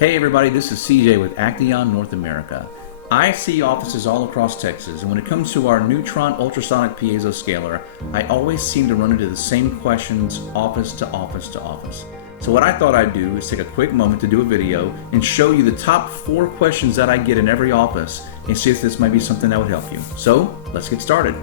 Hey everybody, this is CJ with Acteon North America. I see offices all across Texas, and when it comes to our Newtron Ultrasonic Piezo scaler, I always seem to run into the same questions office to office to office. So what I thought I'd do is take a quick moment to do a video and show you the top 4 questions that I get in every office and see if this might be something that would help you. So, let's get started.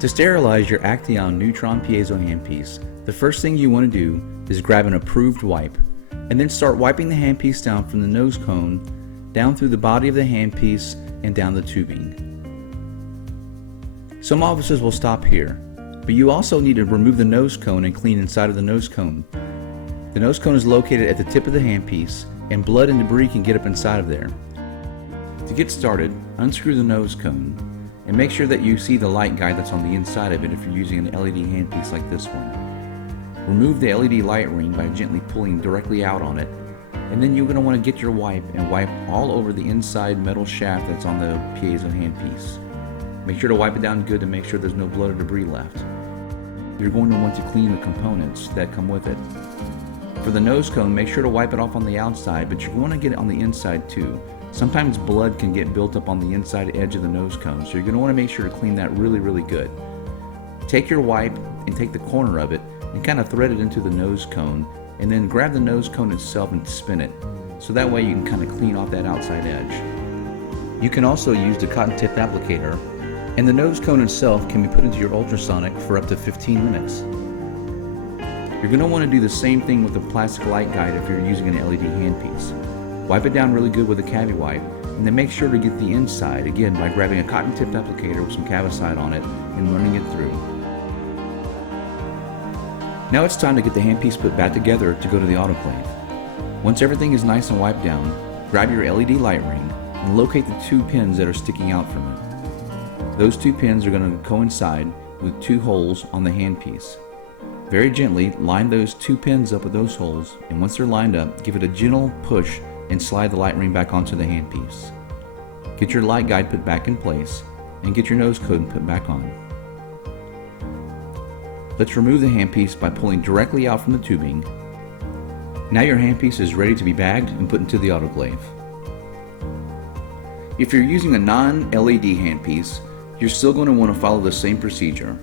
To sterilize your Acteon Newtron Piezo handpiece, the first thing you want to do is grab an approved wipe, and then start wiping the handpiece down from the nose cone, down through the body of the handpiece, and down the tubing. Some offices will stop here, but you also need to remove the nose cone and clean inside of the nose cone. The nose cone is located at the tip of the handpiece, and blood and debris can get up inside of there. To get started, unscrew the nose cone, and make sure that you see the light guide that's on the inside of it if you're using an LED handpiece like this one. Remove the LED light ring by gently pulling directly out on it, and then you're going to want to get your wipe and wipe all over the inside metal shaft that's on the piezo handpiece. Make sure to wipe it down good to make sure there's no blood or debris left. You're going to want to clean the components that come with it. For the nose cone, make sure to wipe it off on the outside, but you're going to get it on the inside too. Sometimes blood can get built up on the inside edge of the nose cone, so you're going to want to make sure to clean that really good. Take your wipe and take the corner of it and kind of thread it into the nose cone, and then grab the nose cone itself and spin it, so that way you can kind of clean off that outside edge. You can also use the cotton tip applicator, and the nose cone itself can be put into your ultrasonic for up to 15 minutes. You're going to want to do the same thing with the plastic light guide if you're using an LED handpiece. Wipe it down really good with a cavi wipe, and then make sure to get the inside, again by grabbing a cotton tipped applicator with some cavicide on it and running it through. Now it's time to get the handpiece put back together to go to the autoclave. Once everything is nice and wiped down, grab your LED light ring and locate the 2 pins that are sticking out from it. Those 2 pins are going to coincide with 2 holes on the handpiece. Very gently line those 2 pins up with those holes, and once they're lined up, give it a gentle push and slide the light ring back onto the handpiece. Get your light guide put back in place and get your nose cone put back on. Let's remove the handpiece by pulling directly out from the tubing. Now your handpiece is ready to be bagged and put into the autoclave. If you're using a non-LED handpiece, you're still going to want to follow the same procedure.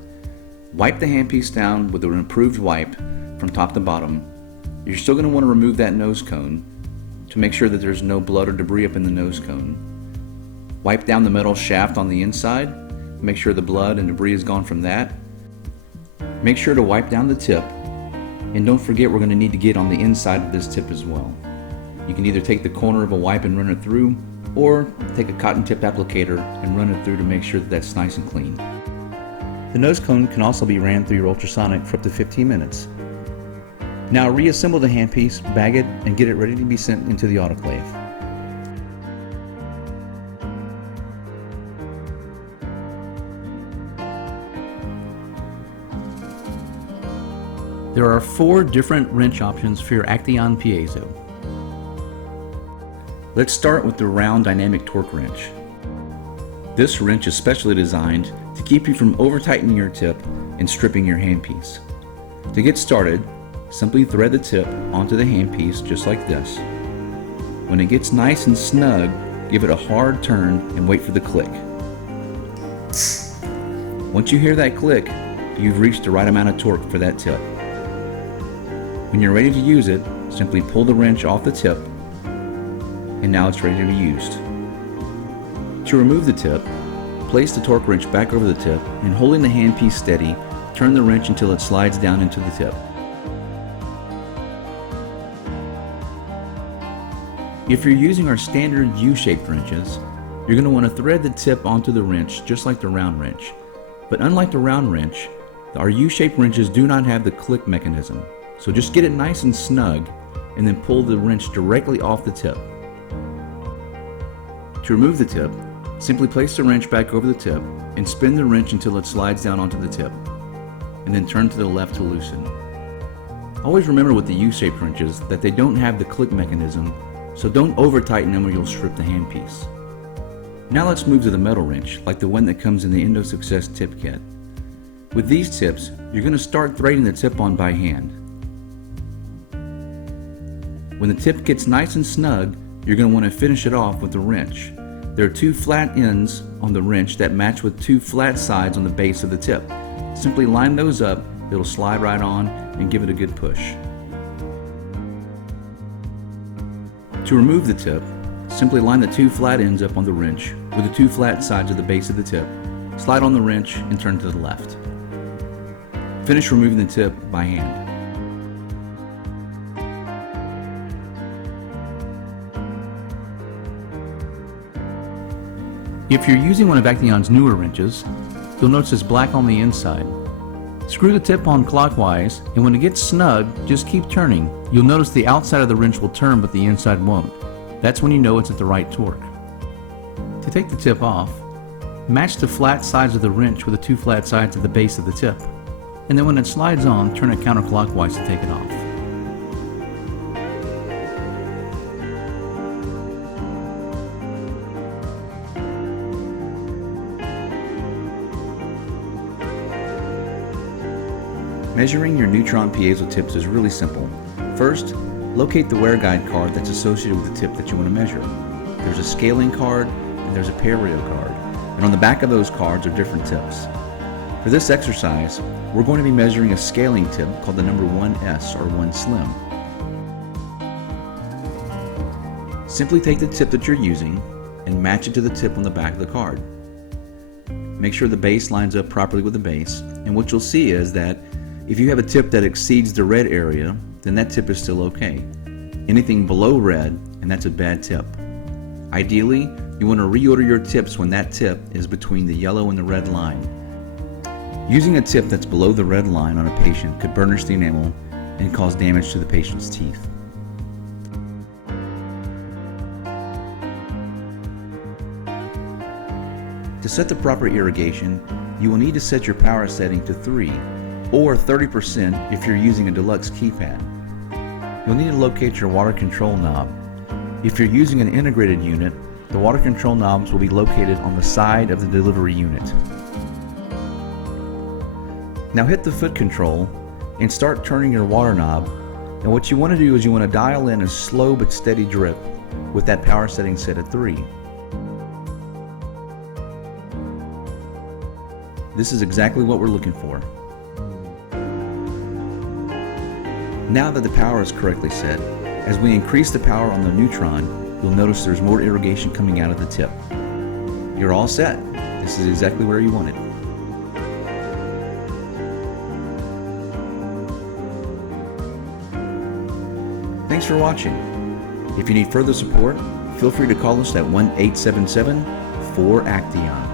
Wipe the handpiece down with an approved wipe from top to bottom. You're still going to want to remove that nose cone to make sure that there's no blood or debris up in the nose cone. Wipe down the metal shaft on the inside, make sure the blood and debris is gone from that. Make sure to wipe down the tip, and don't forget we're going to need to get on the inside of this tip as well. You can either take the corner of a wipe and run it through, or take a cotton tip applicator and run it through to make sure that that's nice and clean. The nose cone can also be ran through your ultrasonic for up to 15 minutes. Now reassemble the handpiece, bag it, and get it ready to be sent into the autoclave. There are 4 different wrench options for your Acteon Piezo. Let's start with the round dynamic torque wrench. This wrench is specially designed to keep you from over-tightening your tip and stripping your handpiece. To get started, simply thread the tip onto the handpiece just like this. When it gets nice and snug, give it a hard turn and wait for the click. Once you hear that click, you've reached the right amount of torque for that tip. When you're ready to use it, simply pull the wrench off the tip, and now it's ready to be used. To remove the tip, place the torque wrench back over the tip, and holding the handpiece steady, turn the wrench until it slides down into the tip. If you're using our standard U-shaped wrenches, you're going to want to thread the tip onto the wrench just like the round wrench. But unlike the round wrench, our U-shaped wrenches do not have the click mechanism. So just get it nice and snug and then pull the wrench directly off the tip. To remove the tip, simply place the wrench back over the tip and spin the wrench until it slides down onto the tip, and then turn to the left to loosen. Always remember with the U-shaped wrenches that they don't have the click mechanism, so don't over tighten them or you'll strip the handpiece. Now let's move to the metal wrench, like the one that comes in the Endo Success tip kit. With these tips, you're going to start threading the tip on by hand. When the tip gets nice and snug, you're going to want to finish it off with a wrench. There are two flat ends on the wrench that match with two flat sides on the base of the tip. Simply line those up, it'll slide right on, and give it a good push. To remove the tip, simply line the two flat ends up on the wrench with the two flat sides of the base of the tip. Slide on the wrench and turn to the left. Finish removing the tip by hand. If you're using one of Acteon's newer wrenches, you'll notice it's black on the inside. Screw the tip on clockwise, and when it gets snug, just keep turning. You'll notice the outside of the wrench will turn, but the inside won't. That's when you know it's at the right torque. To take the tip off, match the flat sides of the wrench with the two flat sides at the base of the tip. And then when it slides on, turn it counterclockwise to take it off. Measuring your Newtron piezo tips is really simple. First, locate the wear guide card that's associated with the tip that you want to measure. There's a scaling card and there's a perio card, and on the back of those cards are different tips. For this exercise, we're going to be measuring a scaling tip called the number 1S or 1 Slim. Simply take the tip that you're using and match it to the tip on the back of the card. Make sure the base lines up properly with the base, and what you'll see is that if you have a tip that exceeds the red area, then that tip is still okay. Anything below red, and that's a bad tip. Ideally, you want to reorder your tips when that tip is between the yellow and the red line. Using a tip that's below the red line on a patient could burnish the enamel and cause damage to the patient's teeth. To set the proper irrigation, you will need to set your power setting to 3 or 30% if you're using a deluxe keypad. You'll need to locate your water control knob. If you're using an integrated unit, the water control knobs will be located on the side of the delivery unit. Now hit the foot control and start turning your water knob, and what you want to do is you want to dial in a slow but steady drip with that power setting set at 3. This is exactly what we're looking for. Now that the power is correctly set, as we increase the power on the Newtron, you'll notice there's more irrigation coming out of the tip. You're all set. This is exactly where you want it. Thanks for watching. If you need further support, feel free to call us at 1-877-4-ACTEON.